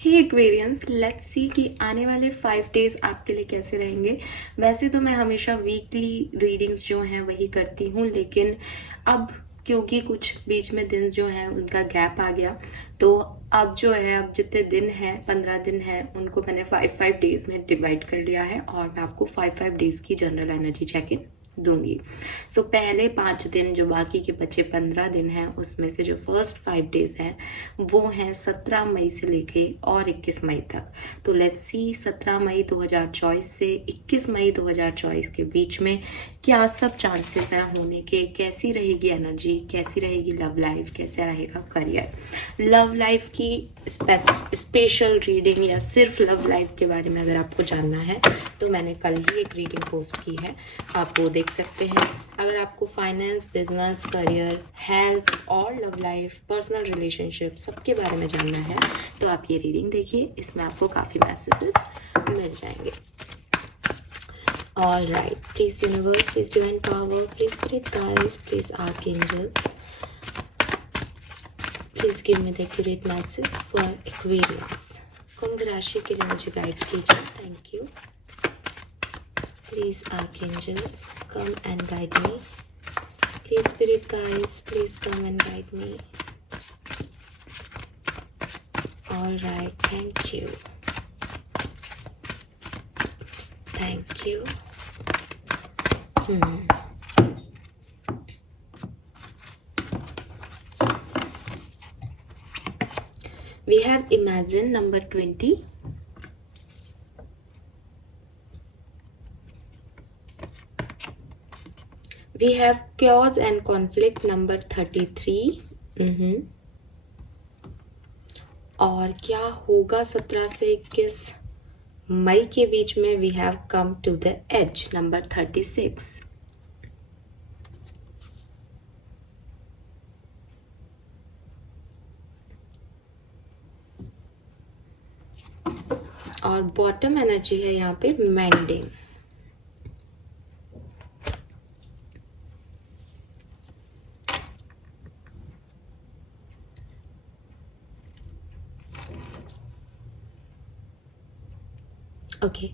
Hey Aquarians, let's see कि आने वाले 5 डेज आपके लिए कैसे रहेंगे। वैसे तो मैं हमेशा वीकली रीडिंग्स जो हैं वही करती हूँ, लेकिन अब क्योंकि कुछ बीच में दिन जो हैं उनका गैप आ गया, तो अब जो है, अब जितने दिन हैं 15 दिन हैं, उनको मैंने 5 डेज में डिवाइड कर लिया है और मैं आपको 5 डेज की जनरल एनर्जी चेक इन दूंगी। सो पहले 5 दिन, जो बाकी के बचे 15 दिन हैं, उसमें से जो फर्स्ट 5 डेज हैं वो हैं 17 मई से लेके और 21 मई तक। तो लेट्स सी 17 मई 2024 से 21 मई 2024 के बीच में क्या सब चांसेस हैं होने के, कैसी रहेगी एनर्जी, कैसी रहेगी लव लाइफ, कैसा रहेगा करियर। लव लाइफ की स्पेशल रीडिंग या सिर्फ लव लाइफ के बारे में अगर आपको जानना है तो मैंने कल ही एक रीडिंग पोस्ट की है, आप वो देख सकते हैं। अगर आपको फाइनेंस, बिजनेस, करियर, हेल्थ और लव लाइफ, पर्सनल रिलेशनशिप सबके बारे में जानना है तो आप ये रीडिंग देखिए, इसमें आपको काफ़ी मैसेजेस मिल जाएंगे। All right, please universe, please divine power, please spirit guides, please archangels, please give me the accurate message for Aquarius. कुंभ राशि के लिए मुझे गाइड कीजिए, thank you. Please archangels, come and guide me. Please spirit guides, please come and guide me. All right, thank you. Thank you. We have Imagine number 20. We have Chaos and Conflict number 33. और क्या होगा 17 से 21 मई के बीच में? We have come to the edge number 36। और bottom energy है यहाँ पे मेंडिंग। ओके,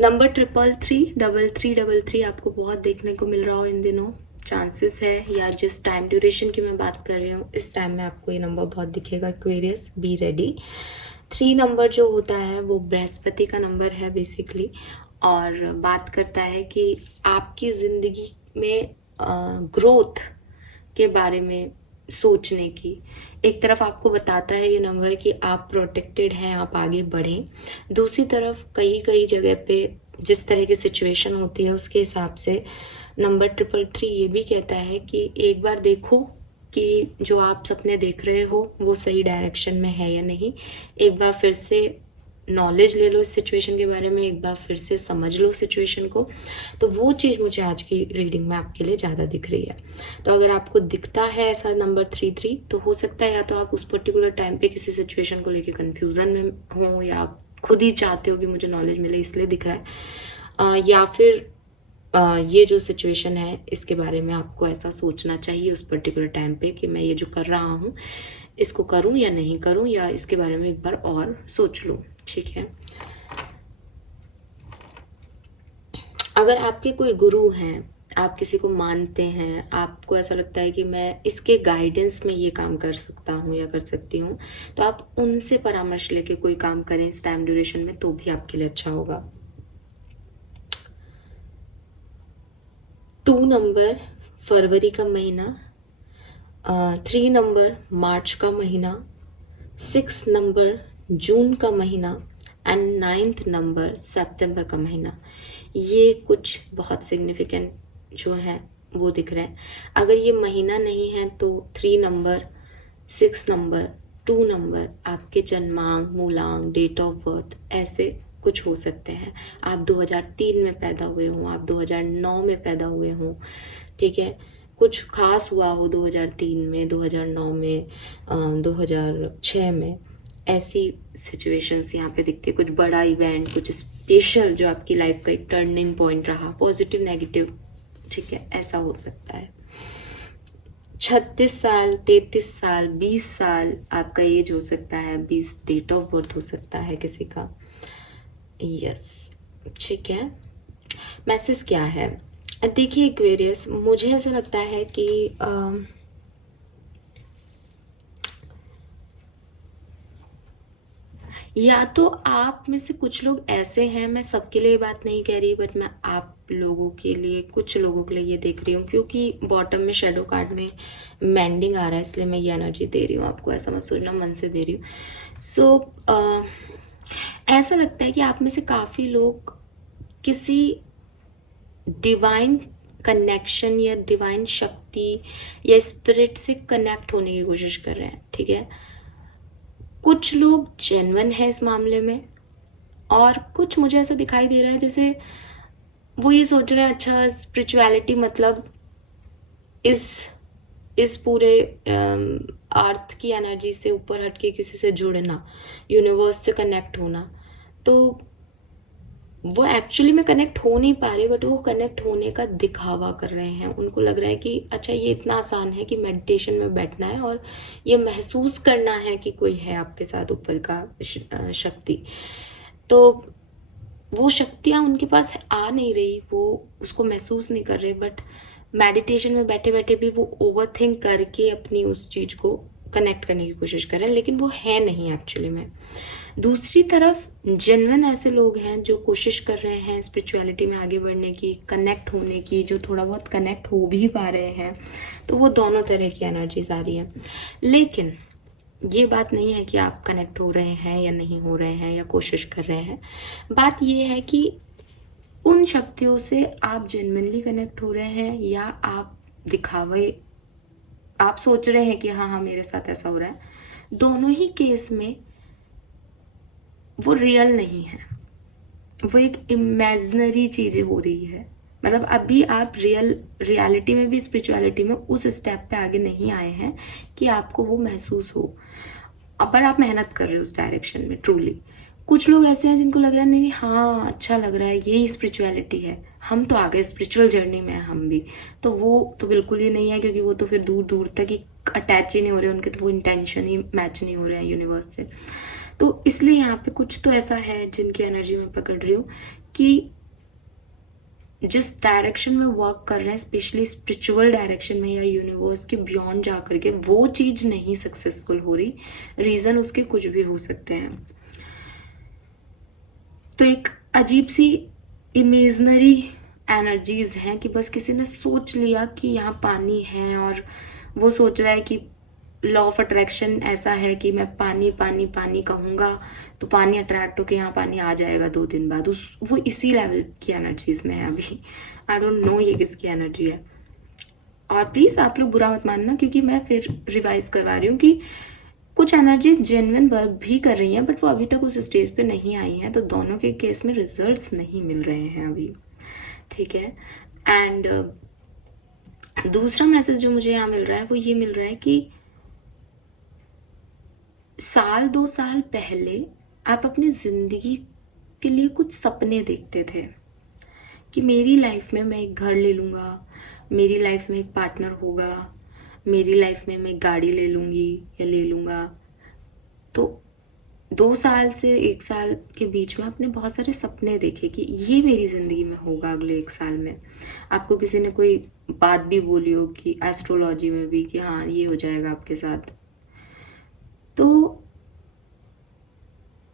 नंबर 333 आपको बहुत देखने को मिल रहा हो इन दिनों, चांसेस है, या जिस टाइम ड्यूरेशन की मैं बात कर रही हूँ इस टाइम में आपको ये नंबर बहुत दिखेगा। Aquarius, be ready. 3 नंबर जो होता है वो बृहस्पति का नंबर है बेसिकली, और बात करता है कि आपकी ज़िंदगी में ग्रोथ के बारे में सोचने की। एक तरफ आपको बताता है ये नंबर कि आप प्रोटेक्टेड हैं, आप आगे बढ़ें। दूसरी तरफ कई जगह पे जिस तरह की सिचुएशन होती है उसके हिसाब से नंबर 333 ये भी कहता है कि एक बार देखो कि जो आप सपने देख रहे हो वो सही डायरेक्शन में है या नहीं। एक बार फिर से नॉलेज ले लो इस सिचुएशन के बारे में, एक बार फिर से समझ लो सिचुएशन को। तो वो चीज़ मुझे आज की रीडिंग में आपके लिए ज़्यादा दिख रही है। तो अगर आपको दिखता है ऐसा नंबर 33 तो हो सकता है या तो आप उस पर्टिकुलर टाइम पे किसी सिचुएशन को लेके कंफ्यूजन में हो, या आप खुद ही चाहते हो कि मुझे नॉलेज मिले इसलिए दिख रहा है, या फिर ये जो सिचुएशन है इसके बारे में आपको ऐसा सोचना चाहिए उस पर्टिकुलर टाइम पे कि मैं ये जो कर रहा हूँ इसको करूँ या नहीं करूँ, या इसके बारे में एक बार और सोच लूँ। ठीक है, अगर आपके कोई गुरु हैं, आप किसी को मानते हैं, आपको ऐसा लगता है कि मैं इसके गाइडेंस में ये काम कर सकता हूँ या कर सकती हूँ, तो आप उनसे परामर्श लेके कोई काम करें इस टाइम ड्यूरेशन में, तो भी आपके लिए अच्छा होगा। 2 नंबर फरवरी का महीना, 3 नंबर मार्च का महीना, 6 नंबर जून का महीना एंड 9th नंबर सितंबर का महीना, ये कुछ बहुत सिग्निफिकेंट जो है वो दिख रहा है। अगर ये महीना नहीं है तो 3 नंबर, 6 नंबर, 2 नंबर आपके जन्मांक, मूलांक, डेट ऑफ बर्थ ऐसे कुछ हो सकते हैं। आप 2003 में पैदा हुए हों, आप 2009 में पैदा हुए हों, ठीक है, कुछ खास हुआ हो 2003 में, 2009 में, 2006 में, ऐसी सिचुएशंस यहाँ पे दिखती है। कुछ बड़ा इवेंट, कुछ स्पेशल जो आपकी लाइफ का एक टर्निंग पॉइंट रहा, पॉजिटिव नेगेटिव, ठीक है, ऐसा हो सकता है। 36 साल, 33 साल, 20 साल आपका एज हो सकता है, 20 डेट ऑफ बर्थ हो सकता है किसी का। यस, ठीक है। मैसेज क्या है? देखिए एक्वेरियस, मुझे ऐसा लगता है कि या तो आप में से कुछ लोग ऐसे हैं, मैं सबके लिए बात नहीं कह रही, बट मैं आप लोगों के लिए, कुछ लोगों के लिए ये देख रही हूँ, क्योंकि बॉटम में शेडो कार्ड में मेंडिंग आ रहा है, इसलिए मैं ये एनर्जी दे रही हूँ आपको। ऐसा मत सोचना, मन से दे रही हूँ। सो ऐसा लगता है कि आप में से काफ़ी लोग किसी डिवाइन कनेक्शन या डिवाइन शक्ति या स्पिरिट से कनेक्ट होने की कोशिश कर रहे हैं, ठीक है। कुछ लोग जेन्युइन है इस मामले में, और कुछ मुझे ऐसा दिखाई दे रहा है जैसे वो ये सोच रहे हैं, अच्छा स्पिरिचुअलिटी मतलब इस पूरे अर्थ की एनर्जी से ऊपर हटके किसी से जुड़ना, यूनिवर्स से कनेक्ट होना। तो वो एक्चुअली में कनेक्ट हो नहीं पा रहे, बट वो कनेक्ट होने का दिखावा कर रहे हैं। उनको लग रहा है कि अच्छा ये इतना आसान है कि मेडिटेशन में बैठना है और ये महसूस करना है कि कोई है आपके साथ ऊपर का शक्ति। तो वो शक्तियाँ उनके पास आ नहीं रही, वो उसको महसूस नहीं कर रहे, बट मेडिटेशन में बैठे बैठे भी वो ओवरथिंक करके अपनी उस चीज़ को कनेक्ट करने की कोशिश कर रहे हैं, लेकिन वो है नहीं एक्चुअली में। दूसरी तरफ जेन्युइन ऐसे लोग हैं जो कोशिश कर रहे हैं स्पिरिचुअलिटी में आगे बढ़ने की, कनेक्ट होने की, जो थोड़ा बहुत कनेक्ट हो भी पा रहे हैं। तो वो दोनों तरह की एनर्जीज आ रही है। लेकिन ये बात नहीं है कि आप कनेक्ट हो रहे हैं या नहीं हो रहे हैं या कोशिश कर रहे हैं। बात ये है कि उन शक्तियों से आप जेन्युइनली कनेक्ट हो रहे हैं या आप दिखावे, आप सोच रहे हैं कि हाँ हाँ मेरे साथ ऐसा हो रहा है। दोनों ही केस में वो रियल नहीं है, वो एक इमेजिनरी चीज़ें हो रही है। मतलब अभी आप रियलिटी में भी, स्पिरिचुअलिटी में उस स्टेप पे आगे नहीं आए हैं कि आपको वो महसूस हो, पर आप मेहनत कर रहे हो उस डायरेक्शन में ट्रूली। कुछ लोग ऐसे हैं जिनको लग रहा है नहीं हाँ अच्छा लग रहा है, यही स्पिरिचुअलिटी है, हम तो आ गए स्पिरिचुअल जर्नी में हम भी। तो वो तो बिल्कुल ही नहीं है, क्योंकि वो तो फिर दूर दूर तक ही अटैच ही नहीं हो रहे, उनके तो वो इंटेंशन ही मैच नहीं हो रहे हैं यूनिवर्स से। तो इसलिए यहाँ पे कुछ तो ऐसा है जिनकी एनर्जी में पकड़ रही हूँ कि जिस डायरेक्शन में वर्क कर रहे हैं, स्पेशली स्पिरिचुअल डायरेक्शन में या यूनिवर्स के बियॉन्ड जा करके, वो चीज़ नहीं सक्सेसफुल हो रही। रीज़न उसके कुछ भी हो सकते हैं। तो एक अजीब सी इमेजनरी एनर्जीज हैं कि बस किसी ने सोच लिया कि यहाँ पानी है, और वो सोच रहा है कि लॉ ऑफ अट्रैक्शन ऐसा है कि मैं पानी पानी पानी कहूँगा तो पानी अट्रैक्ट होकर यहाँ पानी आ जाएगा 2 दिन बाद। वो इसी लेवल की एनर्जीज में है अभी। आई डोंट नो ये किसकी एनर्जी है। और प्लीज़ आप लोग बुरा मत मानना, क्योंकि मैं फिर रिवाइज करवा रही हूँ कि कुछ एनर्जीज जेन्युइन वर्क भी कर रही हैं, बट वो अभी तक उस स्टेज पे नहीं आई हैं। तो दोनों के केस में रिजल्ट्स नहीं मिल रहे हैं अभी, ठीक है। एंड दूसरा मैसेज जो मुझे यहाँ मिल रहा है वो ये मिल रहा है कि 1-2 साल पहले आप अपनी ज़िंदगी के लिए कुछ सपने देखते थे कि मेरी लाइफ में मैं एक घर ले लूँगा, मेरी लाइफ में एक पार्टनर होगा, मेरी लाइफ में मैं एक गाड़ी ले लूँगी या ले लूँगा। तो 2 साल से 1 साल के बीच में आपने बहुत सारे सपने देखे कि ये मेरी ज़िंदगी में होगा अगले 1 साल में। आपको किसी ने कोई बात भी बोली हो कि एस्ट्रोलॉजी में भी कि हाँ ये हो जाएगा आपके साथ। तो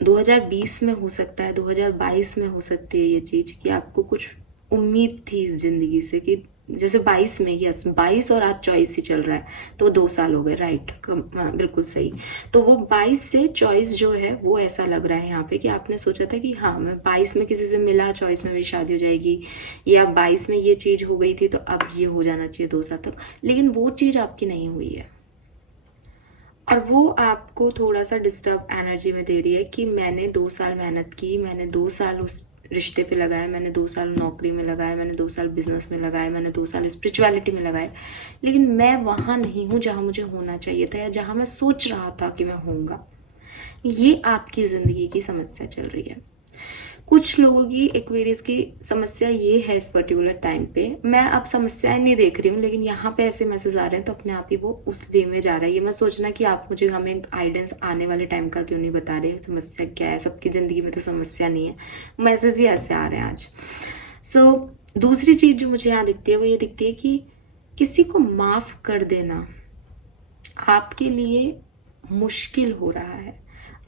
2020 में हो सकता है, 2022 में हो सकती है ये चीज़ कि आपको कुछ उम्मीद थी इस ज़िंदगी से कि जैसे 22 में, यस 22 और आज 24 ही चल रहा है, तो 2 साल हो गए, राइट, बिल्कुल सही। तो वो 22 से 24 जो है वो ऐसा लग रहा है यहाँ पे कि आपने सोचा था कि हाँ मैं 22 में किसी से मिला, 24 में मेरी शादी हो जाएगी, या 22 में ये चीज़ हो गई थी तो अब ये हो जाना चाहिए 2 साल तक, लेकिन वो चीज़ आपकी नहीं हुई है। और वो आपको थोड़ा सा डिस्टर्ब एनर्जी में दे रही है कि मैंने 2 साल मेहनत की, मैंने 2 साल उस रिश्ते पे लगाया, मैंने 2 साल नौकरी में लगाया, मैंने 2 साल बिजनेस में लगाया, मैंने 2 साल स्पिरिचुअलिटी में लगाए, लेकिन मैं वहाँ नहीं हूँ जहाँ मुझे होना चाहिए था या जहाँ मैं सोच रहा था कि मैं होऊंगा। ये आपकी ज़िंदगी की समस्या चल रही है। कुछ लोगों की एक्वेरियस की समस्या ये है इस पर्टिकुलर टाइम पे, मैं अब समस्याएं नहीं देख रही हूँ, लेकिन यहाँ पे ऐसे मैसेज आ रहे हैं तो अपने आप ही वो उस वे में जा रहा है। ये मत सोचना कि आप मुझे हमें गाइडेंस आने वाले टाइम का क्यों नहीं बता रहे, समस्या क्या है, सबकी ज़िंदगी में तो समस्या नहीं है, मैसेज ही ऐसे आ रहे हैं आज। दूसरी चीज़ जो मुझे यहाँ दिखती है वो ये दिखती है कि किसी को माफ़ कर देना आपके लिए मुश्किल हो रहा है।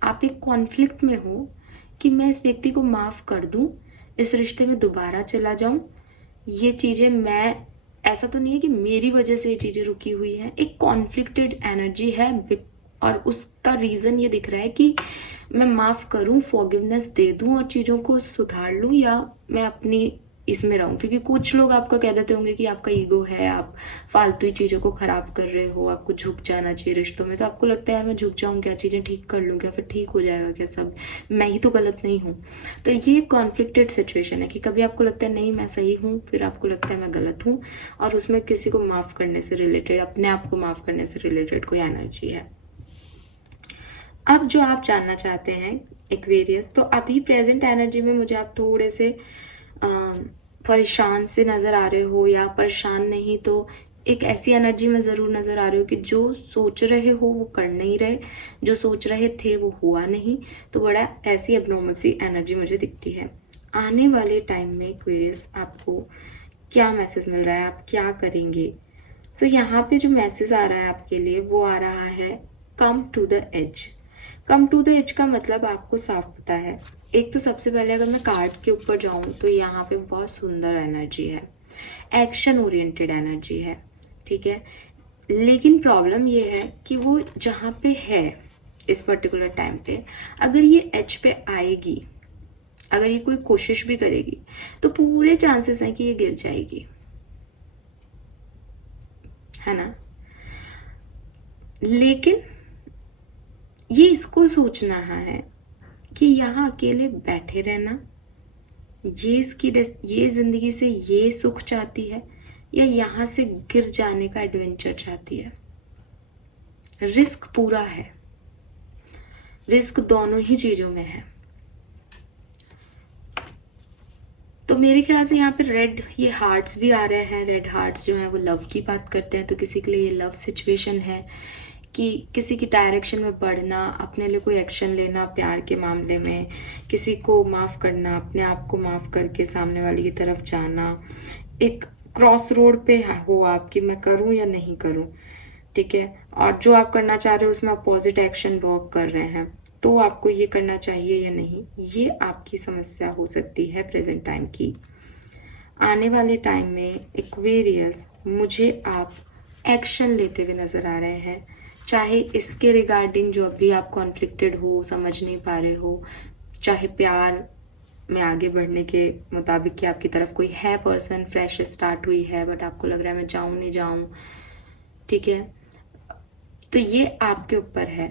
आप एक कॉन्फ्लिक्ट में हो कि मैं इस व्यक्ति को माफ़ कर दूं, इस रिश्ते में दोबारा चला जाऊं। ये चीज़ें मैं, ऐसा तो नहीं है कि मेरी वजह से ये चीज़ें रुकी हुई हैं, एक कॉन्फ्लिक्टेड एनर्जी है और उसका रीज़न ये दिख रहा है कि मैं माफ़ करूं, फॉरगिवनेस दे दूं और चीज़ों को सुधार लूं, या मैं अपनी इसमें रहूं। क्योंकि कुछ लोग आपको कह देते होंगे कि आपका ईगो है, आप फालतू ही चीज़ों को ख़राब कर रहे हो, आपको झुक जाना चाहिए रिश्तों में। तो आपको लगता है यार मैं झुक जाऊँ क्या, चीज़ें ठीक कर लूँ क्या, फिर ठीक हो जाएगा क्या सब, मैं ही तो गलत नहीं हूँ। तो ये कॉन्फ्लिक्टेड सिचुएशन है कि कभी आपको लगता है नहीं मैं सही हूँ, फिर आपको लगता है मैं गलत हूँ, और उसमें किसी को माफ़ करने से रिलेटेड, अपने आप को माफ़ करने से रिलेटेड कोई एनर्जी है। अब जो आप जानना चाहते हैं एक्वेरियस, तो अभी प्रेजेंट एनर्जी में मुझे आप थोड़े से परेशान से नज़र आ रहे हो, या परेशान नहीं तो एक ऐसी एनर्जी में ज़रूर नज़र आ रहे हो कि जो सोच रहे हो वो कर नहीं रहे, जो सोच रहे थे वो हुआ नहीं। तो बड़ा ऐसी एबनॉर्मल सी एनर्जी मुझे दिखती है। आने वाले टाइम में एक्वेरियस आपको क्या मैसेज मिल रहा है, आप क्या करेंगे? यहाँ पे जो मैसेज आ रहा है आपके लिए वो आ रहा है come to the edge. Come to the edge का मतलब आपको साफ पता है। एक तो सबसे पहले अगर मैं कार्ड के ऊपर जाऊं तो यहाँ पे बहुत सुंदर एनर्जी है, एक्शन ओरिएंटेड एनर्जी है, ठीक है। लेकिन प्रॉब्लम ये है कि वो जहाँ पे है इस पर्टिकुलर टाइम पे, अगर ये एज पे आएगी, अगर ये कोई कोशिश भी करेगी तो पूरे चांसेस हैं कि ये गिर जाएगी, है ना। लेकिन ये इसको सोचना है कि यहाँ अकेले बैठे रहना, ये जिंदगी से ये सुख चाहती है, या यहाँ से गिर जाने का एडवेंचर चाहती है। रिस्क पूरा है, रिस्क दोनों ही चीजों में है। तो मेरे ख्याल से यहाँ पे रेड, ये हार्ट्स भी आ रहे हैं। रेड हार्ट्स जो है वो लव की बात करते हैं, तो किसी के लिए ये लव सिचुएशन है कि किसी की डायरेक्शन में बढ़ना, अपने लिए कोई एक्शन लेना प्यार के मामले में, किसी को माफ़ करना, अपने आप को माफ़ करके सामने वाले की तरफ जाना, एक क्रॉस रोड पे हो आप कि मैं करूं या नहीं करूं, ठीक है। और जो आप करना चाह रहे हो उसमें अपोजिट एक्शन वर्क कर रहे हैं, तो आपको ये करना चाहिए या नहीं, ये आपकी समस्या हो सकती है प्रेजेंट टाइम की। आने वाले टाइम में एक्वेरियस मुझे आप एक्शन लेते हुए नज़र आ रहे हैं, चाहे इसके रिगार्डिंग जो अभी आप कॉन्फ्लिक्टेड हो, समझ नहीं पा रहे हो, चाहे प्यार में आगे बढ़ने के मुताबिक कि आपकी तरफ कोई है पर्सन, फ्रेश स्टार्ट हुई है बट आपको लग रहा है मैं जाऊं नहीं जाऊं, ठीक है। तो ये आपके ऊपर है,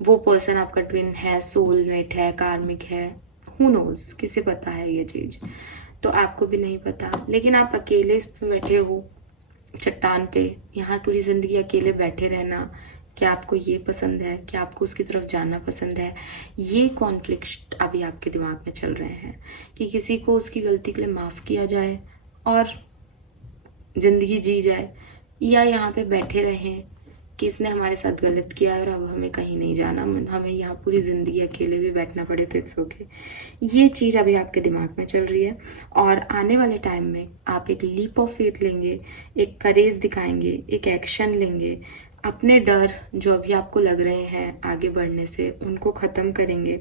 वो पर्सन आपका ट्विन है, सोलमेट है, कार्मिक है, हु नोज, किसे पता है ये चीज़, तो आपको भी नहीं पता। लेकिन आप अकेले इस पे बैठे हो चट्टान पे, यहाँ पूरी ज़िंदगी अकेले बैठे रहना, क्या आपको ये पसंद है, क्या आपको उसकी तरफ जाना पसंद है? ये कॉन्फ्लिक्ट अभी आपके दिमाग में चल रहे हैं कि किसी को उसकी गलती के लिए माफ़ किया जाए और ज़िंदगी जी जाए, या यहाँ पे बैठे रहें कि इसने हमारे साथ गलत किया है और अब हमें कहीं नहीं जाना, हमें यहाँ पूरी ज़िंदगी अकेले भी बैठना पड़े तो इट्स ओके। ये चीज़ अभी आपके दिमाग में चल रही है, और आने वाले टाइम में आप एक लीप ऑफ फेथ लेंगे, एक करेज दिखाएंगे, एक एक्शन लेंगे, अपने डर जो अभी आपको लग रहे हैं आगे बढ़ने से उनको ख़त्म करेंगे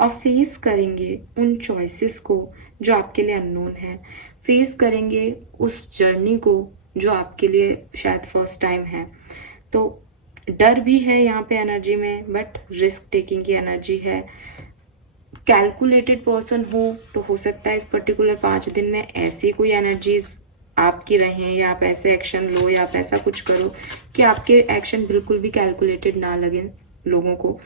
और फेस करेंगे उन चॉइसेस को जो आपके लिए अननोन है, फेस करेंगे उस जर्नी को जो आपके लिए शायद फर्स्ट टाइम है। तो डर भी है यहाँ पे एनर्जी में, बट रिस्क टेकिंग की एनर्जी है। कैलकुलेटेड पर्सन हो सकता है इस पर्टिकुलर 5 दिन में ऐसी कोई एनर्जीज आपकी रहें, या आप ऐसे एक्शन लो या आप ऐसा कुछ करो कि आपके एक्शन बिल्कुल भी कैलकुलेटेड ना लगे लोगों को।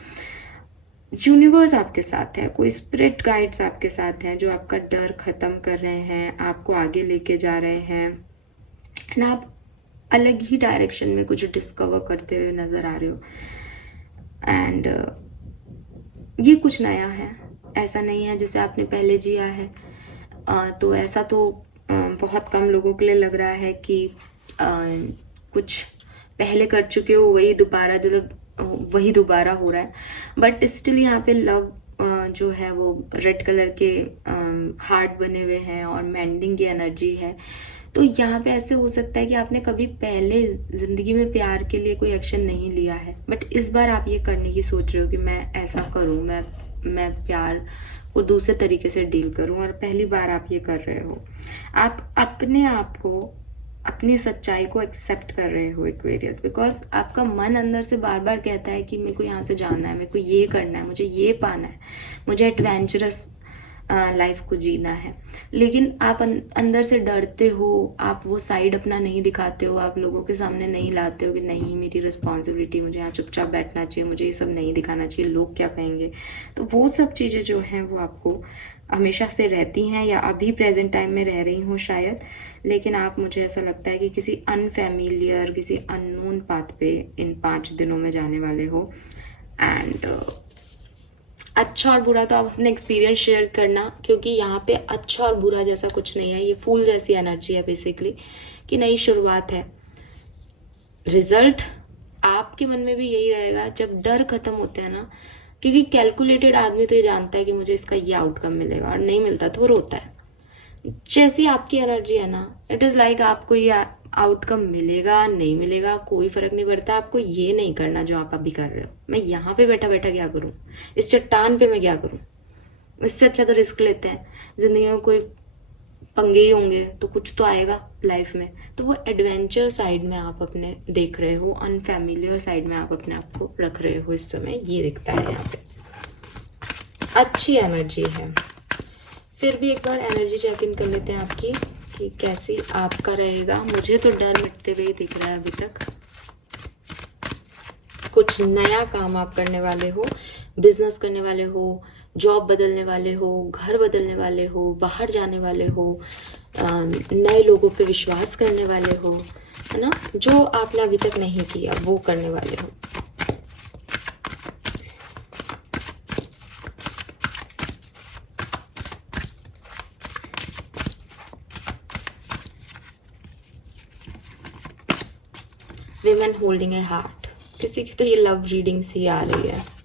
यूनिवर्स आपके साथ है, कोई स्पिरिट गाइड्स आपके साथ हैं जो आपका डर खत्म कर रहे हैं, आपको आगे लेके जा रहे हैं, एंड आप अलग ही डायरेक्शन में कुछ डिस्कवर करते हुए नज़र आ रहे हो। एंड ये कुछ नया है, ऐसा नहीं है जैसे आपने पहले जिया है। तो ऐसा तो बहुत कम लोगों के लिए लग रहा है कि कुछ पहले कर चुके हो वही दोबारा, मतलब वही दोबारा हो रहा है। बट स्टिल यहाँ पे लव जो है वो रेड कलर के हार्ट बने हुए हैं और मेंडिंग की एनर्जी है। तो यहाँ पे ऐसे हो सकता है कि आपने कभी पहले ज़िंदगी में प्यार के लिए कोई एक्शन नहीं लिया है, बट इस बार आप ये करने की सोच रहे हो कि मैं ऐसा करूँ, मैं प्यार को दूसरे तरीके से डील करूँ, और पहली बार आप ये कर रहे हो। आप अपने आप को, अपनी सच्चाई को एक्सेप्ट कर रहे हो एक्वेरियस, बिकॉज आपका मन अंदर से बार बार कहता है कि मेरे को यहाँ से जाना है, मेरे को ये करना है, मुझे ये पाना है, मुझे एडवेंचरस लाइफ को जीना है। लेकिन आप अंदर से डरते हो, आप वो साइड अपना नहीं दिखाते हो, आप लोगों के सामने नहीं लाते हो कि नहीं मेरी रिस्पॉन्सिबिलिटी, मुझे यहाँ चुपचाप बैठना चाहिए, मुझे ये सब नहीं दिखाना चाहिए, लोग क्या कहेंगे। तो वो सब चीज़ें जो हैं वो आपको हमेशा से रहती हैं, या अभी प्रेजेंट टाइम में रह रही हूँ शायद। लेकिन आप, मुझे ऐसा लगता है कि किसी अनफेमिलियर, किसी अननोन पाथ पे इन 5 दिनों में जाने वाले हो। एंड अच्छा और बुरा तो आप अपने एक्सपीरियंस शेयर करना, क्योंकि यहाँ पे अच्छा और बुरा जैसा कुछ नहीं है। ये फूल जैसी एनर्जी है बेसिकली, कि नई शुरुआत है। रिजल्ट आपके मन में भी यही रहेगा जब डर खत्म होता है ना, क्योंकि कैलकुलेटेड आदमी तो ये जानता है कि मुझे इसका ये आउटकम मिलेगा, और नहीं मिलता तो वो रोता है। जैसी आपकी एनर्जी है ना, इट इज़ लाइक आपको ये आउटकम मिलेगा नहीं मिलेगा कोई फर्क नहीं पड़ता। आपको ये नहीं करना जो आप अभी कर रहे हो। मैं यहाँ पे बैठा बैठा क्या करूँ, इस चट्टान पे मैं क्या करूँ, इससे अच्छा तो रिस्क लेते हैं। जिंदगी में कोई पंगे ही होंगे तो कुछ तो आएगा लाइफ में। तो वो एडवेंचर साइड में आप अपने देख रहे हो, अनफैमिलियर साइड में आप अपने आप को रख रहे हो इस समय, ये दिखता है यहाँ पे। अच्छी एनर्जी है। फिर भी एक बार एनर्जी चेक इन कर लेते हैं आपकी कि कैसी आपका रहेगा। मुझे तो डर मिटते हुए ही दिख रहा है अभी तक। कुछ नया काम आप करने वाले हो, बिजनेस करने वाले हो, जॉब बदलने वाले हो, घर बदलने वाले हो, बाहर जाने वाले हो, नए लोगों पे विश्वास करने वाले हो, है ना। जो आपने अभी तक नहीं किया वो करने वाले हो। विमेन होल्डिंग ए हार्ट, किसी की तो ये लव रीडिंग सी आ रही है।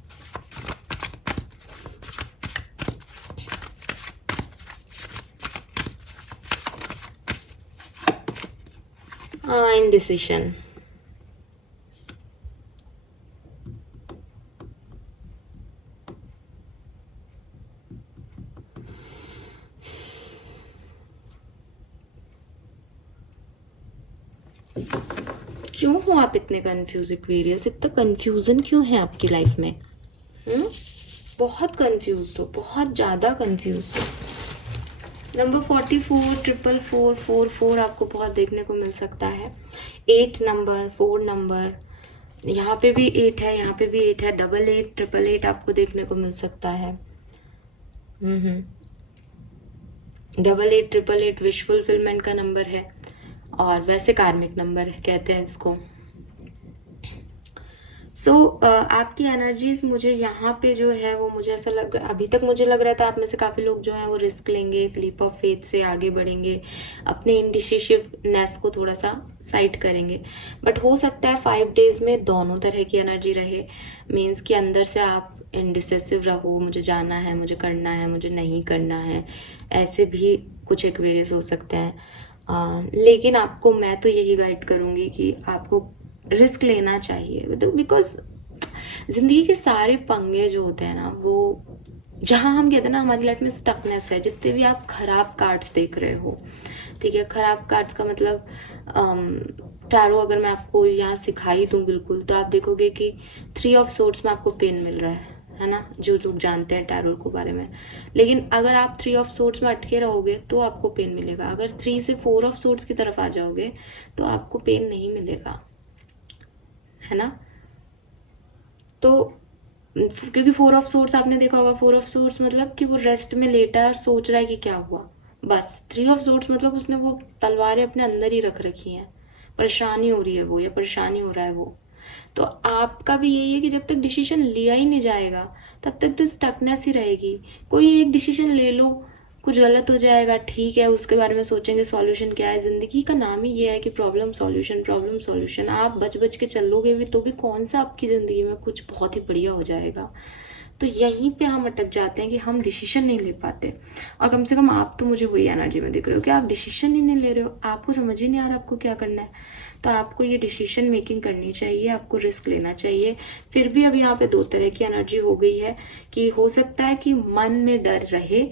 इनडिसिशन। क्यों हो आप इतने कंफ्यूज एक्वेरियस? इतना कंफ्यूजन क्यों है आपकी लाइफ में? बहुत कंफ्यूज हो, बहुत ज़्यादा कंफ्यूज हो। नंबर 44, 44444 आपको बहुत देखने को मिल सकता है। 8 नंबर, 4 नंबर, यहाँ पे भी 8 है, यहाँ पे भी 8 है। 88, 888 आपको देखने को मिल सकता है। 88, 888 विश फुलफिलमेंट का नंबर है, और वैसे कार्मिक नंबर कहते हैं इसको। सो आपकी एनर्जीज मुझे यहाँ पे जो है वो, मुझे ऐसा लग रहा, अभी तक मुझे लग रहा था आप में से काफ़ी लोग जो हैं वो रिस्क लेंगे, लीप ऑफ फेथ से आगे बढ़ेंगे, अपने इनडिसिसिवनेस को थोड़ा सा साइड करेंगे। बट हो सकता है 5 डेज में दोनों तरह की एनर्जी रहे। मीन्स कि अंदर से आप इनडिसिसिव रहो, मुझे जाना है, मुझे करना है, मुझे नहीं करना है, ऐसे भी कुछ एक्वेरियस हो सकते हैं। लेकिन आपको मैं तो यही गाइड करूँगी कि आपको रिस्क लेना चाहिए, बिकॉज जिंदगी के सारे पंगे जो होते हैं ना, वो जहाँ हम कहते हैं ना हमारी लाइफ में स्टकनेस है, जितने भी आप खराब कार्ड्स देख रहे हो, ठीक है, खराब कार्ड्स का मतलब टैरो अगर मैं आपको यहाँ सिखाई दूँ बिल्कुल, तो आप देखोगे कि 3 ऑफ सोर्ड्स में आपको पेन मिल रहा है ना, जो लोग जानते हैं टैरो को बारे में। लेकिन अगर आप 3 ऑफ सोर्ड्स में अटके रहोगे तो आपको पेन मिलेगा। अगर 3 से 4 ऑफ सोर्ड्स की तरफ आ जाओगे तो आपको पेन नहीं मिलेगा, है ना। तो क्योंकि 4 ऑफ सोर्ड्स आपने देखा होगा, 4 ऑफ सोर्ड्स मतलब कि वो रेस्ट में लेटा है और सोच रहा है कि क्या हुआ, बस। 3 ऑफ सोर्ड्स मतलब उसने वो तलवारें अपने अंदर ही रख रखी हैं, परेशानी हो रही है वो, या परेशानी हो रहा है वो। तो आपका भी यही है कि जब तक डिसीजन लिया ही नहीं जाएगा तब तक तो स्टकनेस ही रहेगी। कोई एक डिसीजन ले लो, कुछ गलत हो जाएगा, ठीक है, उसके बारे में सोचेंगे सॉल्यूशन क्या है। ज़िंदगी का नाम ही ये है कि प्रॉब्लम सॉल्यूशन, प्रॉब्लम सॉल्यूशन। आप बच बच के चलोगे भी तो भी कौन सा आपकी ज़िंदगी में कुछ बहुत ही बढ़िया हो जाएगा। तो यहीं पे हम अटक जाते हैं कि हम डिसीजन नहीं ले पाते। और कम से कम आप तो मुझे वही एनर्जी में दिख रहे हो कि आप डिसीजन ही नहीं ले रहे हो, आपको समझ ही नहीं आ रहा आपको क्या करना है। तो आपको ये डिसीजन मेकिंग करनी चाहिए, आपको रिस्क लेना चाहिए। फिर भी अब यहाँ पे दो तरह की एनर्जी हो गई है कि हो सकता है कि मन में डर रहे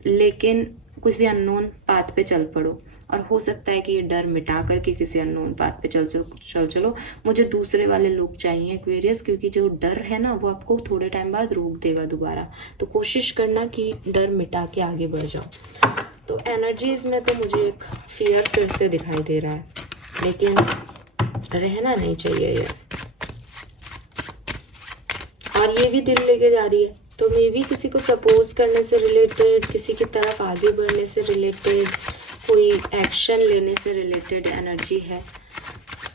लेकिन किसी अननोन पाथ पे चल पड़ो, और हो सकता है कि ये डर मिटा करके किसी अननोन पाथ पे चलो। मुझे दूसरे वाले लोग चाहिए एक्वेरियस, क्योंकि जो डर है ना वो आपको थोड़े टाइम बाद रोक देगा दोबारा। तो कोशिश करना कि डर मिटा के आगे बढ़ जाओ। तो एनर्जीज में तो मुझे एक फियर फिर से दिखाई दे रहा है, लेकिन रहना नहीं चाहिए ये। और ये भी दिल लेके जा रही है, तो मे भी किसी को प्रपोज करने से रिलेटेड, किसी की तरफ आगे बढ़ने से रिलेटेड, कोई एक्शन लेने से रिलेटेड एनर्जी है।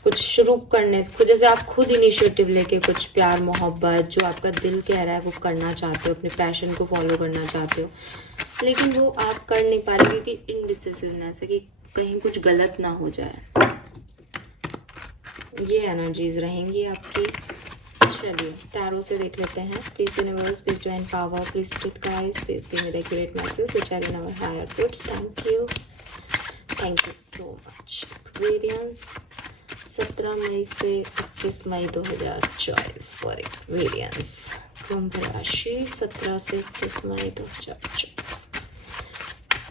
कुछ शुरू करने से, जैसे आप खुद इनिशिएटिव लेके कुछ प्यार मोहब्बत जो आपका दिल कह रहा है वो करना चाहते हो, अपने पैशन को फॉलो करना चाहते हो, लेकिन वो आप कर नहीं पा रहे क्योंकि इनडिसिसिवनेस है कि कहीं कुछ गलत ना हो जाए। ये एनर्जीज रहेंगी आपकी। चलिए टैरो से देख लेते हैं। Please universe, please divine power, please spirit guides, please give me the accurate message which are in our higher truths. Thank you so much. Aquarians 17 मई से 21 मई 2024 फॉर एक्वेरियंस। कुंभ राशि 17 से 21 मई 2024।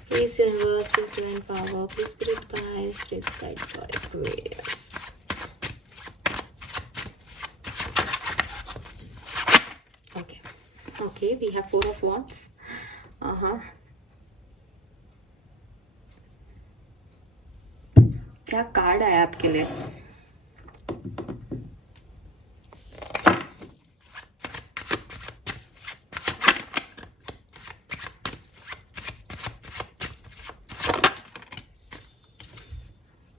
Please universe, please divine power, please spirit guides, please guide for Aquarians. Okay, we have 4 of wands. क्या card आया आपके लिए?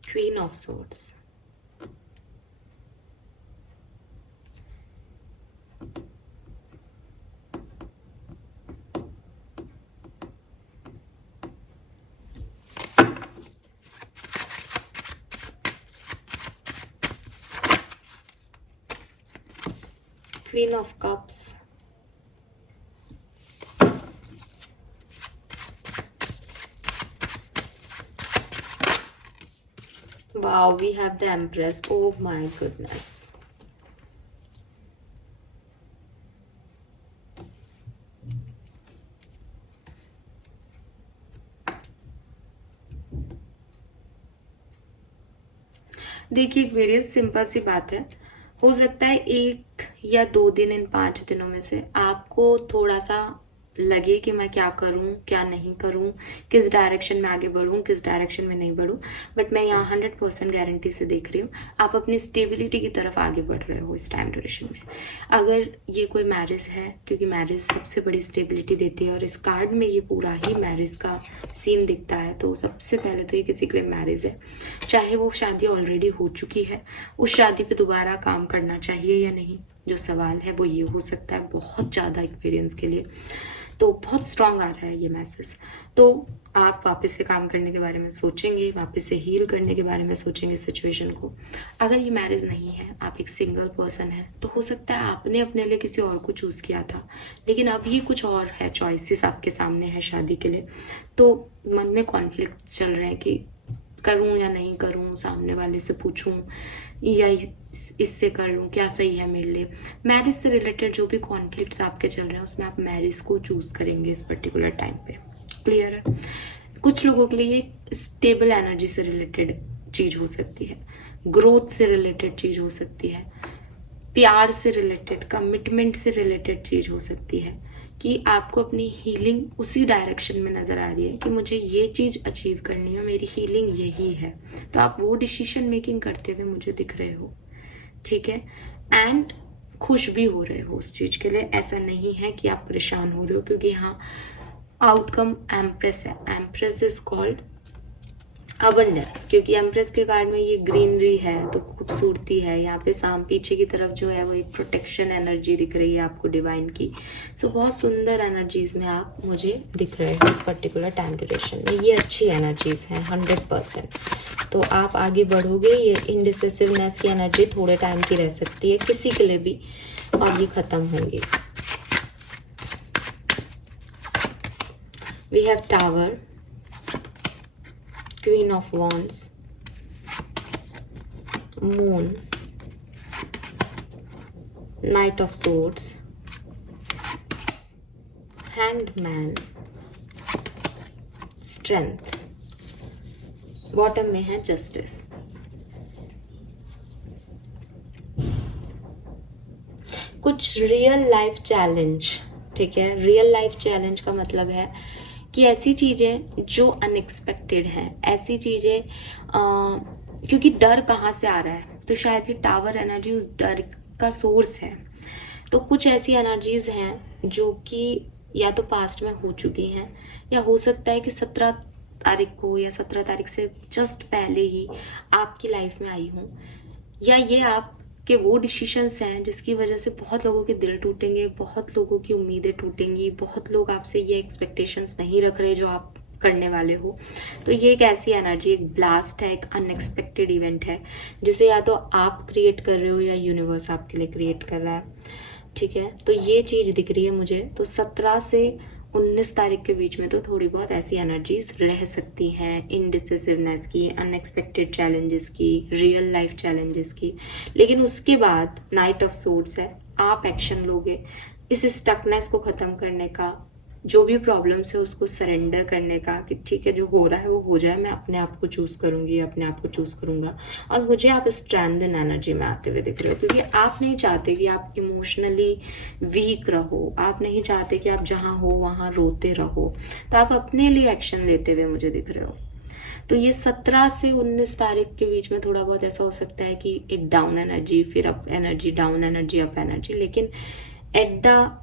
Queen of Swords. Queen of Cups. Wow, we have the Empress. Oh my goodness. देखिए मेरी simple सी बात है, हो सकता है 1 या 2 दिन इन 5 दिनों में से आपको थोड़ा सा लगे कि मैं क्या करूं, क्या नहीं करूं, किस डायरेक्शन में आगे बढ़ूं, किस डायरेक्शन में नहीं बढ़ूं। बट मैं यहाँ 100% गारंटी से देख रही हूँ आप अपनी स्टेबिलिटी की तरफ आगे बढ़ रहे हो इस टाइम ड्यूरेशन में। अगर ये कोई मैरिज है, क्योंकि मैरिज सबसे बड़ी स्टेबिलिटी देती है और इस कार्ड में ये पूरा ही मैरिज का सीन दिखता है, तो सबसे पहले तो ये किसी के लिए मैरिज है। चाहे वो शादी ऑलरेडी हो चुकी है, उस शादी पे दोबारा काम करना चाहिए या नहीं, जो सवाल है वो ये हो सकता है बहुत ज़्यादा एक्सपीरियंस के लिए। तो बहुत स्ट्रांग आ रहा है ये मैसेज। तो आप वापस से काम करने के बारे में सोचेंगे, वापस से हील करने के बारे में सोचेंगे सिचुएशन को। अगर ये मैरिज नहीं है, आप एक सिंगल पर्सन है, तो हो सकता है आपने अपने लिए किसी और को चूज़ किया था, लेकिन अब ये कुछ और है, चॉइसेस आपके सामने है शादी के लिए। तो मन में कॉन्फ्लिक्ट चल रहे हैं कि करूं या नहीं करूं, सामने वाले से पूछूं या इससे कर लूँ, क्या सही है मेरे लिए। मैरिज से रिलेटेड जो भी कॉन्फ्लिक्ट्स आपके चल रहे हैं उसमें आप मैरिज को चूज़ करेंगे इस पर्टिकुलर टाइम पे। क्लियर है? कुछ लोगों के लिए ये स्टेबल एनर्जी से रिलेटेड चीज़ हो सकती है, ग्रोथ से रिलेटेड चीज़ हो सकती है, प्यार से रिलेटेड, कमिटमेंट से रिलेटेड चीज़ हो सकती है कि आपको अपनी हीलिंग उसी डायरेक्शन में नज़र आ रही है कि मुझे ये चीज़ अचीव करनी है, मेरी हीलिंग यही है। तो आप वो डिसीजन मेकिंग करते हुए मुझे दिख रहे हो, ठीक है, एंड खुश भी हो रहे हो उस चीज़ के लिए। ऐसा नहीं है कि आप परेशान हो रहे हो, क्योंकि यहाँ आउटकम एम्प्रेस है। एम्प्रेस इज कॉल्ड अबंडेंस, क्योंकि एम्प्रेस के कार्ड में ये ग्रीनरी है तो खूबसूरती है। यहाँ पे पीछे की तरफ जो है वो एक प्रोटेक्शन एनर्जी दिख रही है आपको डिवाइन की। सो बहुत सुंदर एनर्जीज में आप मुझे दिख रहे हो इस पर्टिकुलर टाइम ड्यूरेशन में। ये अच्छी एनर्जीज हैं 100%। तो आप आगे बढ़ोगे। ये इनडिसिसिवनेस की एनर्जी थोड़े टाइम की रह सकती है किसी के लिए भी, और ये खत्म होंगी। We have tower, Queen of Wands, Moon, Knight of Swords, Hanged Man, Strength, bottom में है Justice। कुछ रियल लाइफ चैलेंज, ठीक है। रियल लाइफ चैलेंज का मतलब है कि ऐसी चीज़ें जो अनएक्सपेक्टेड हैं, ऐसी चीज़ें क्योंकि डर कहाँ से आ रहा है, तो शायद ये टावर एनर्जी उस डर का सोर्स है। तो कुछ ऐसी एनर्जीज हैं जो कि या तो पास्ट में हो चुकी हैं, या हो सकता है कि 17 तारीख को या 17 तारीख से जस्ट पहले ही आपकी लाइफ में आई हूँ, या ये आपके वो डिसीशंस हैं जिसकी वजह से बहुत लोगों के दिल टूटेंगे, बहुत लोगों की उम्मीदें टूटेंगी, बहुत लोग आपसे ये एक्सपेक्टेशंस नहीं रख रहे जो आप करने वाले हो। तो ये एक ऐसी एनर्जी, एक ब्लास्ट है, एक अनएक्सपेक्टेड इवेंट है जिसे या तो आप क्रिएट कर रहे हो या यूनिवर्स आपके लिए क्रिएट कर रहा है, ठीक है। तो ये चीज़ दिख रही है मुझे। तो 17 से 19 तारीख के बीच में तो थोड़ी बहुत ऐसी एनर्जीज रह सकती हैं, इनडिसिसिवनेस की, अनएक्सपेक्टेड चैलेंजेस की, रियल लाइफ चैलेंजेस की। लेकिन उसके बाद नाइट ऑफ सोर्ड्स है, आप एक्शन लोगे इस स्टकनेस को ख़त्म करने का, जो भी प्रॉब्लम्स है उसको सरेंडर करने का, कि ठीक है जो हो रहा है वो हो जाए, मैं अपने आप को चूज़ करूँगी, अपने आप को चूज़ करूँगा। और मुझे आप स्ट्रेंथन एनर्जी में आते हुए दिख रहे हो, क्योंकि आप नहीं चाहते कि आप इमोशनली वीक रहो, आप नहीं चाहते कि आप जहाँ हो वहाँ रोते रहो, तो आप अपने लिए एक्शन लेते हुए मुझे दिख रहे हो। तो ये 17 से 19 तारीख के बीच में थोड़ा बहुत ऐसा हो सकता है कि एक डाउन एनर्जी, फिर up energy, down energy, up energy, लेकिन एट द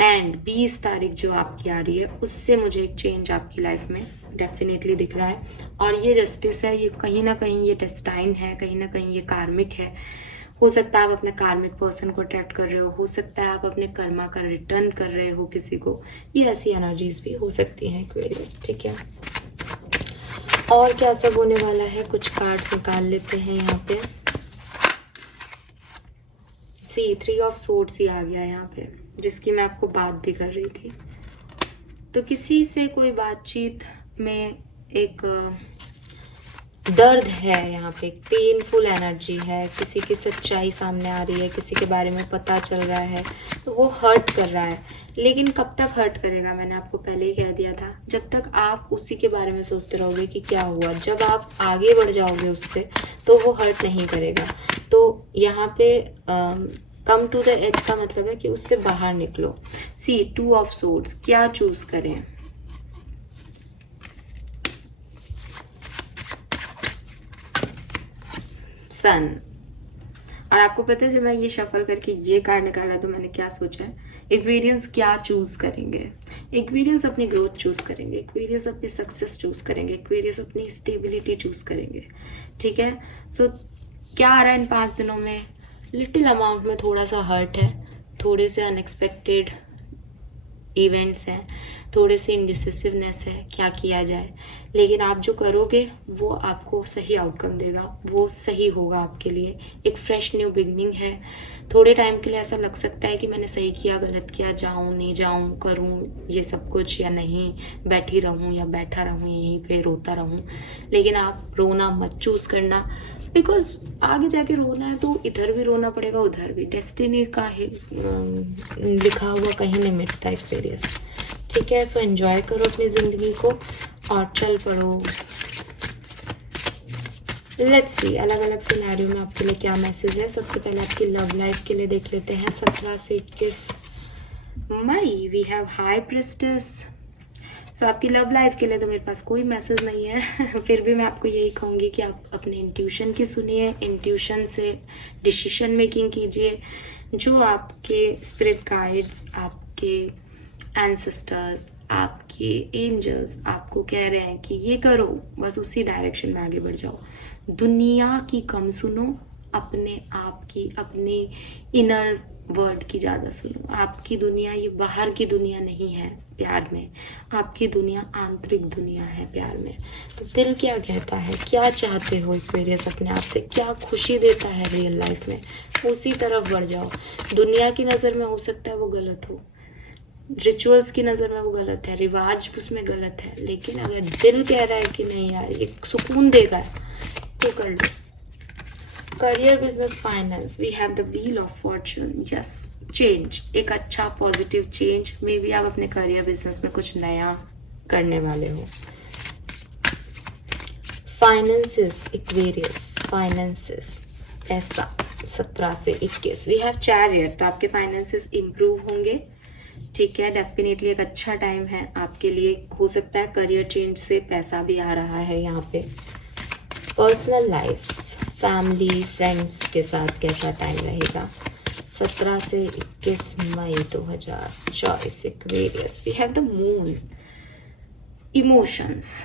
एंड 20 तारीख जो आपकी आ रही है उससे मुझे एक चेंज आपकी लाइफ में डेफिनेटली दिख रहा है। और ये जस्टिस है, ये कहीं ना कहीं ये डेस्टाइन है, कहीं ना कहीं ये कार्मिक है। हो सकता है आप अपने कार्मिक पर्सन को अट्रैक्ट कर रहे हो सकता है आप अपने कर्मा का रिटर्न कर रहे हो किसी को। ये ऐसी एनर्जीज भी हो सकती हैं एक्वेरियस, ठीक है। और क्या सब होने वाला है, कुछ कार्ड्स निकाल लेते हैं यहाँ पे। सी 3 ऑफ सोर्ड्स ही आ गया यहाँ पे, जिसकी मैं आपको बात भी कर रही थी। तो किसी से कोई बातचीत में एक दर्द है यहाँ पे, एक पेनफुल एनर्जी है, किसी की सच्चाई सामने आ रही है, किसी के बारे में पता चल रहा है, तो वो हर्ट कर रहा है। लेकिन कब तक हर्ट करेगा, मैंने आपको पहले ही कह दिया था, जब तक आप उसी के बारे में सोचते रहोगे कि क्या हुआ। जब आप आगे बढ़ जाओगे उससे तो वो हर्ट नहीं करेगा। तो यहाँ पे कम टू द एज का मतलब है कि उससे बाहर निकलो। सी 2 ऑफ सोर्ड्स, क्या चूज करें। सन। और आपको पता है जब मैं ये शफल करके ये कार्ड निकाला तो मैंने क्या सोचा है, एक्वेरियंस क्या चूज करेंगे। एक्वेरियंस अपनी ग्रोथ चूज करेंगे, एक्वेरियंस अपनी सक्सेस चूज करेंगे, एक्वेरियंस अपनी स्टेबिलिटी चूज करेंगे, ठीक है। सो क्या आ रहा है इन 5 दिनों में, लिटिल अमाउंट में थोड़ा सा हर्ट है, थोड़े से अनएक्सपेक्टेड इवेंट्स हैं, थोड़े से इनडिसिसिवनेस है, क्या किया जाए। लेकिन आप जो करोगे वो आपको सही आउटकम देगा, वो सही होगा आपके लिए। एक फ्रेश न्यू बिगनिंग है। थोड़े टाइम के लिए ऐसा लग सकता है कि मैंने सही किया, गलत किया, जाऊं नहीं जाऊं, करूं ये सब कुछ या नहीं, बैठी रहूं या बैठा रहूं, यहीं पे रोता रहूं। लेकिन आप रोना मत चूज करना, बिकॉज आगे जाके रोना है तो इधर भी रोना पड़ेगा, उधर भी। डेस्टिनी का ही लिखा हुआ कहीं नहीं मिटता एक्वेरियस, ठीक है। सो एंजॉय करो अपनी जिंदगी को और चल पड़ो। लेट्स सी अलग अलग सिनेरियो में आपके लिए क्या मैसेज है। सबसे पहले आपकी लव लाइफ के लिए देख लेते हैं 17 से 21 मई। We have high priestess. So आपकी लव लाइफ के लिए तो मेरे पास कोई मैसेज नहीं है फिर भी मैं आपको यही कहूँगी कि आप अपने इंट्यूशन की सुनिए, इंट्यूशन से डिसीजन मेकिंग कीजिए। जो आपके स्पिरिट गाइड्स, आपके एंसेस्टर्स, आपके आपके एंजल्स आपको कह रहे हैं कि ये करो, बस उसी डायरेक्शन में आगे बढ़ जाओ। दुनिया की कम सुनो, अपने आप की, अपने इनर वर्ड की ज़्यादा सुनो। आपकी दुनिया ये बाहर की दुनिया नहीं है प्यार में, आपकी दुनिया आंतरिक दुनिया है प्यार में। तो दिल क्या कहता है, क्या चाहते हो एक्वेरियस अपने आप से, क्या खुशी देता है रियल लाइफ में, उसी तरफ बढ़ जाओ। दुनिया की नज़र में हो सकता है वो गलत हो, रिचुअल्स की नज़र में वो गलत है, रिवाज उसमें गलत है, लेकिन अगर दिल कह रहा है कि नहीं यार ये सुकून देगा तो कर लो। Career, business, finance, we have the wheel of fortune. Yes, change, एक अच्छा पॉजिटिव चेंज। मे बी आप अपने करियर बिजनेस में कुछ नया करने वाले हो। फाइनेंसेस, एक्वेरियस, फाइनेंसेस, ऐसा 17 से 21 वी हैव चैरियट। तो आपके फाइनेंसेस इंप्रूव होंगे, ठीक है। डेफिनेटली एक अच्छा टाइम है आपके लिए। हो सकता है करियर चेंज से पैसा भी आ रहा है यहाँ पे। पर्सनल लाइफ, फैमिली, फ्रेंड्स के साथ कैसा टाइम रहेगा। 17 से 21 मई 2024 Aquarius, we have the moon. Emotions,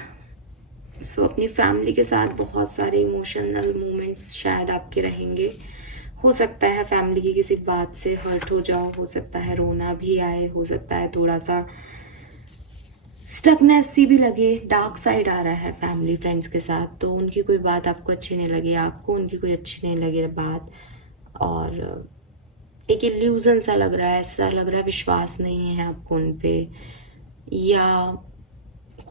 so अपनी फैमिली के साथ बहुत सारे इमोशनल मोमेंट्स शायद आपके रहेंगे। हो सकता है फैमिली की किसी बात से हर्ट हो जाओ, हो सकता है रोना भी आए, हो सकता है थोड़ा सा स्टकनेस सी भी लगे। डार्क साइड आ रहा है फैमिली फ्रेंड्स के साथ, तो उनकी कोई बात आपको अच्छी नहीं लगे, आपको उनकी कोई अच्छी नहीं लगे बात, और एक इल्यूजन सा लग रहा है, ऐसा लग रहा है विश्वास नहीं है आपको उन पे, या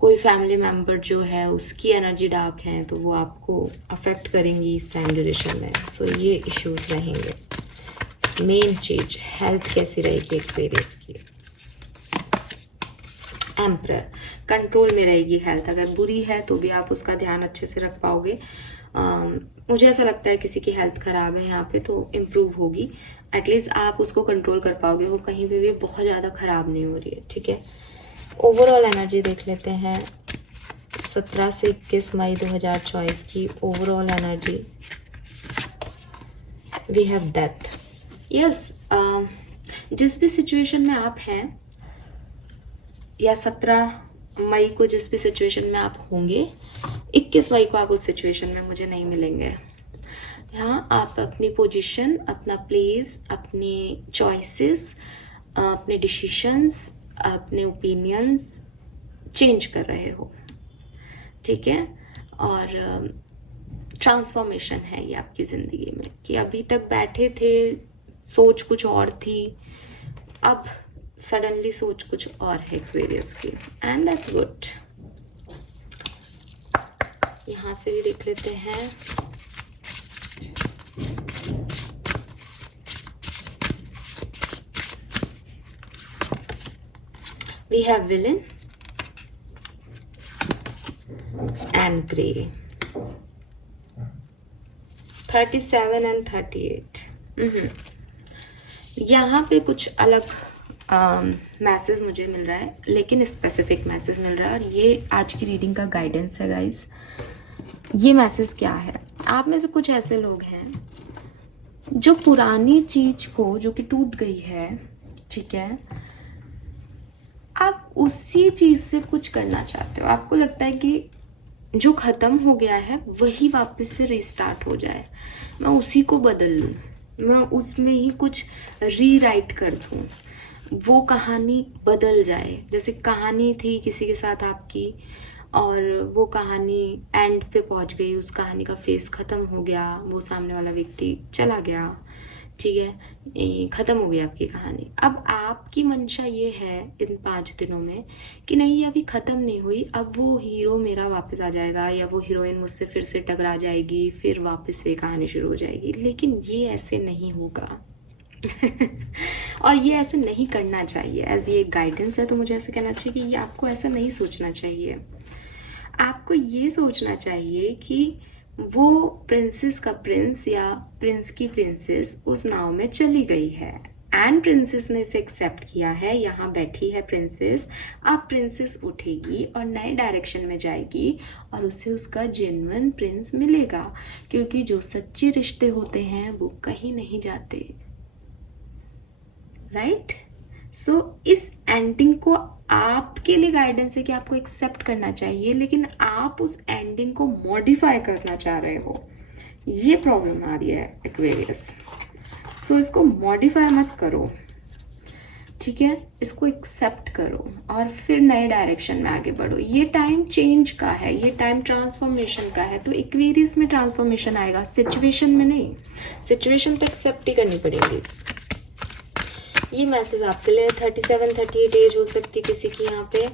कोई फैमिली मेम्बर जो है उसकी एनर्जी डार्क है तो वो आपको अफेक्ट करेंगी इस टाइम ड्यूरेशन में। सो ये इश्यूज रहेंगे। मेन चीज हेल्थ कैसी रहेगी एक्वेरियस की। एम्परर, कंट्रोल में रहेगी हेल्थ। अगर बुरी है तो भी आप उसका ध्यान अच्छे से रख पाओगे। मुझे ऐसा लगता है किसी की हेल्थ खराब है यहाँ पे तो इम्प्रूव होगी, एटलीस्ट आप उसको कंट्रोल कर पाओगे, वो कहीं पे भी बहुत ज़्यादा खराब नहीं हो रही है, ठीक है। ओवरऑल एनर्जी देख लेते हैं 17 से 21 मई 2024 की overall energy. We have death. Yes, जिस भी सिचुएशन में आप हैं, या 17 मई को जिस भी सिचुएशन में आप होंगे, 21 मई को आप उस सिचुएशन में मुझे नहीं मिलेंगे। यहाँ आप अपनी पोजीशन, अपना प्लेस, अपनी चॉइसेस, अपने डिसीशंस, अपने ओपिनियंस चेंज कर रहे हो, ठीक है। और ट्रांसफॉर्मेशन है ये आपकी ज़िंदगी में, कि अभी तक बैठे थे, सोच कुछ और थी, अब सडनली सोच कुछ और है एक्वेरियस की, एंड दैट्स गुड। यहाँ से भी देख लेते हैं। We have villain and grey. 37 and 38. यहाँ पे कुछ अलग मैसेज मुझे मिल रहा है, लेकिन स्पेसिफिक मैसेज मिल रहा है, और ये आज की रीडिंग का गाइडेंस है गाइस। ये मैसेज क्या है, आप में से कुछ ऐसे लोग हैं जो पुरानी चीज को, जो कि टूट गई है, ठीक है, आप उसी चीज से कुछ करना चाहते हो। आपको लगता है कि जो खत्म हो गया है वही वापस से रिस्टार्ट हो जाए, मैं उसी को बदल लूँ, मैं उसमें ही कुछ रीराइट कर दूँ, वो कहानी बदल जाए। जैसे कहानी थी किसी के साथ आपकी, और वो कहानी एंड पे पहुंच गई, उस कहानी का फेस ख़त्म हो गया, वो सामने वाला व्यक्ति चला गया, ठीक है, ख़त्म हो गई आपकी कहानी। अब आपकी मंशा ये है इन 5 दिनों में कि नहीं, ये अभी ख़त्म नहीं हुई, अब वो हीरो मेरा वापस आ जाएगा, या वो हीरोइन मुझसे फिर से टकरा जाएगी, फिर वापस से कहानी शुरू हो जाएगी। लेकिन ये ऐसे नहीं होगा और ये ऐसे नहीं करना चाहिए। एज ये गाइडेंस है तो मुझे ऐसे कहना चाहिए कि ये आपको ऐसा नहीं सोचना चाहिए। आपको ये सोचना चाहिए कि वो प्रिंसेस का प्रिंस या प्रिंस की प्रिंसेस उस नाव में चली गई है, एंड प्रिंसेस ने इसे एक्सेप्ट किया है, यहाँ बैठी है प्रिंसेस। अब प्रिंसेस उठेगी और नए डायरेक्शन में जाएगी, और उसे उसका जेन्युइन प्रिंस मिलेगा, क्योंकि जो सच्चे रिश्ते होते हैं वो कहीं नहीं जाते, राइट। सो इस एंडिंग को आपके लिए गाइडेंस है कि आपको एक्सेप्ट करना चाहिए, लेकिन आप उस एंडिंग को मॉडिफाई करना चाह रहे हो, ये प्रॉब्लम आ रही है एक्वेरियस। सो इसको मॉडिफाई मत करो, ठीक है, इसको एक्सेप्ट करो और फिर नए डायरेक्शन में आगे बढ़ो। ये टाइम चेंज का है, ये टाइम ट्रांसफॉर्मेशन का है, तो एक्वेरियस में ट्रांसफॉर्मेशन आएगा, सिचुएशन में नहीं। सिचुएशन तो एक्सेप्ट ही करनी पड़ेगी। ये मैसेज आपके लिए 37-38 एज हो सकती है किसी की यहाँ पे।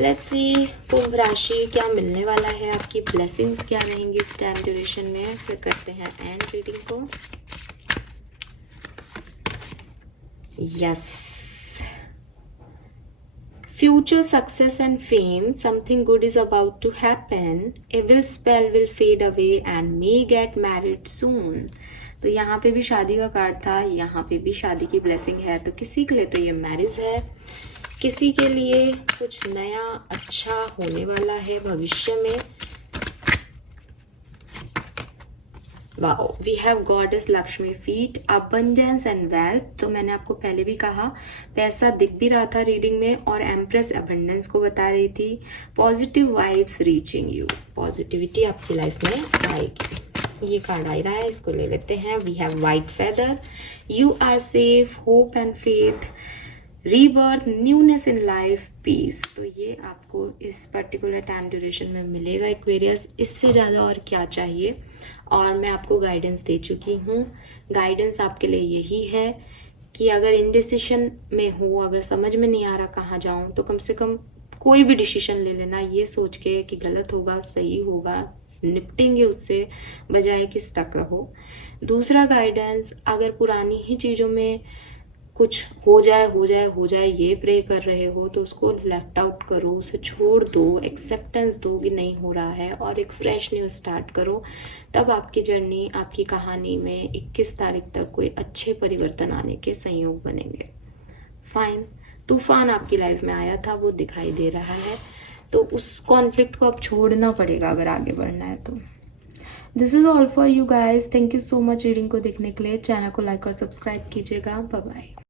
लेट्स सी कुंभ राशि क्या मिलने वाला है, आपकी ब्लेसिंग्स क्या रहेंगी इस टाइम ड्यूरेशन में। फिर करते हैं एंड रीडिंग को। Yes, future success and fame, something good is about to happen, evil spell will fade away and may get married soon। तो यहाँ पे भी शादी का कार्ड था, यहाँ पे भी शादी की ब्लेसिंग है, तो किसी के लिए तो ये मैरिज है, किसी के लिए कुछ नया अच्छा होने वाला है भविष्य में। Wow, we have goddess Lakshmi feet, abundance and wealth. तो मैंने आपको पहले भी कहा, पैसा दिख भी रहा था रीडिंग में, और एम्प्रेस अबंडेंस को बता रही थी। Positive vibes reaching you, positivity आपकी लाइफ में आएगी। ये कार्ड आ रहा है, इसको ले लेते हैं। We have white feather, you are safe, hope and faith, rebirth, newness in life, peace. तो ये आपको इस पर्टिकुलर टाइम ड्यूरेशन में मिलेगा एक्वेरियस। इससे ज़्यादा और क्या चाहिए, और मैं आपको गाइडेंस दे चुकी हूँ। गाइडेंस आपके लिए यही है कि अगर इनडिसिशन में हो, अगर समझ में नहीं आ रहा कहाँ जाऊँ, तो कम से कम कोई भी डिसीजन ले लेना ये सोच के कि गलत होगा सही होगा, निपटेंगे उससे, बजाय कि स्टक रहो। दूसरा गाइडेंस, अगर पुरानी ही चीज़ों में कुछ हो जाए ये प्रे कर रहे हो, तो उसको लेफ्ट आउट करो, उसे छोड़ दो, एक्सेप्टेंस दो कि नहीं हो रहा है, और एक फ्रेश न्यू स्टार्ट करो। तब आपकी जर्नी, आपकी कहानी में 21 तारीख तक कोई अच्छे परिवर्तन आने के संयोग बनेंगे। फाइन, तूफान आपकी लाइफ में आया था, वो दिखाई दे रहा है, तो उस कॉन्फ्लिक्ट को अब छोड़ना पड़ेगा अगर आगे बढ़ना है तो। This is all for you guys. Thank you so much reading को देखने के लिए। चैनल को लाइक और सब्सक्राइब कीजिएगा। Bye bye.